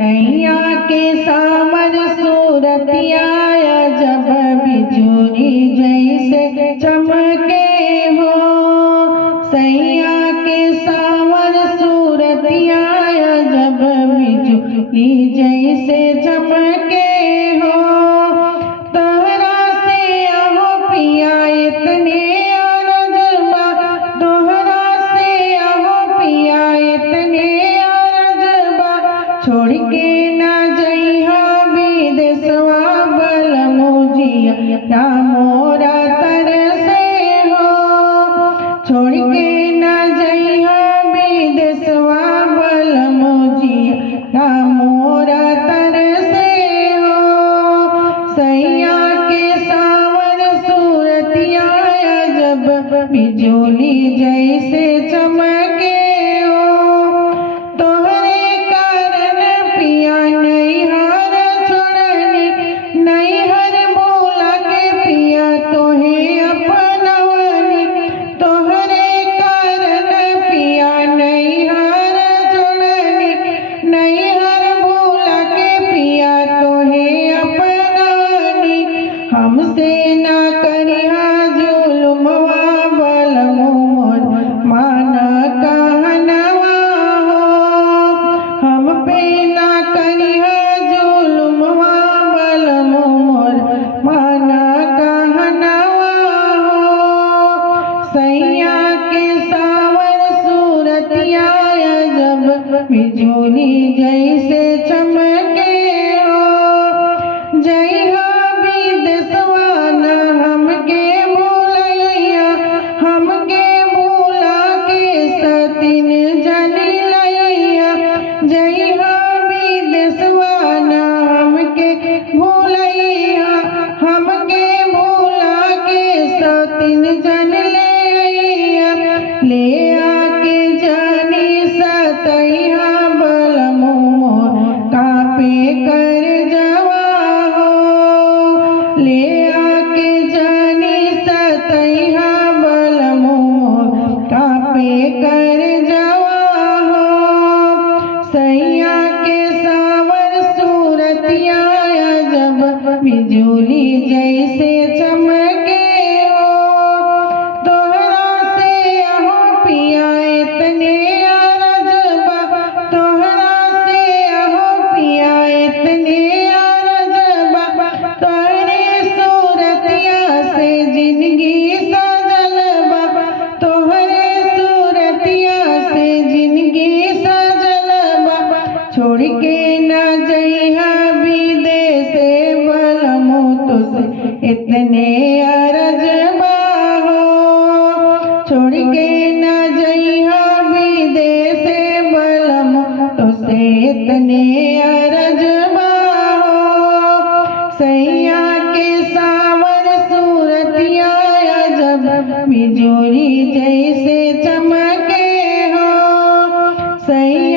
सैया के सामर सूरतिया जब बिजुली जैसे चमके हो। सैया के सामर सूरतिया जब बिजुली जैसे चमके हो। तोहरा से आहो पिया इतने अरजबा, तोहरा से आहो पिया इतने अरजबा। छोड़ के ना जइहा विदेशवा बलमुजिया रामोरा तरसे हो। छोड़ के ना जइहा विदेशवा बलमुजिया रामोरा तरसे हो। सैया के सावर सूरतिया जब बिजुली जैसे चमके हो। तोहरे कारण पिया नैहर छोड़नी, नैहर बोला के पिया तोहे अपनवनी। तोहरे कारण पिया नैहर छोड़नी, नैहर बोला के पिया तोहे अपनवनी। हमसे ना करिहा जुलुमवा बलमु मोर मान कहनवा हो। हम पे ना करिहा जुलुमवा बलमु मोर मान कहनवा हो। सैया के सावर सूरतिया जब बिजुली जैसे चमके हो। जइहा विदेशवा न हमके भूलैया, हमके भूला के सतीन जन लैया। जइहा विदेशवा न हमके भूलैया, हमके भूला के सतीन जन लैया। ले आके जानी सतैहा बलमु मोर कापे कर जवा हो। ले आके जानी सतैहा बलमु मोर कापे कर जवा हो। सैया के सावर सूरतिया जब बिजुली जैसे चमके हो। तोहरा से आहो पिया इतने अरजबा, तोहरा से आहो पिया इतने अरजबा। तोहरे सूरतिया से जिंदगी सजलबा, तोहरे सूरतिया से जिंदगी सजलबा। छोड़ के ना जइहा विदेश बलमु तुझसे इतने अरजबा हो। छोड़ के ना जइहा विदेश बलमु तुझसे इतने अरजबा हो। सैया के सावर सूरतिया जब बिजुली जैसे चमके हो। सैया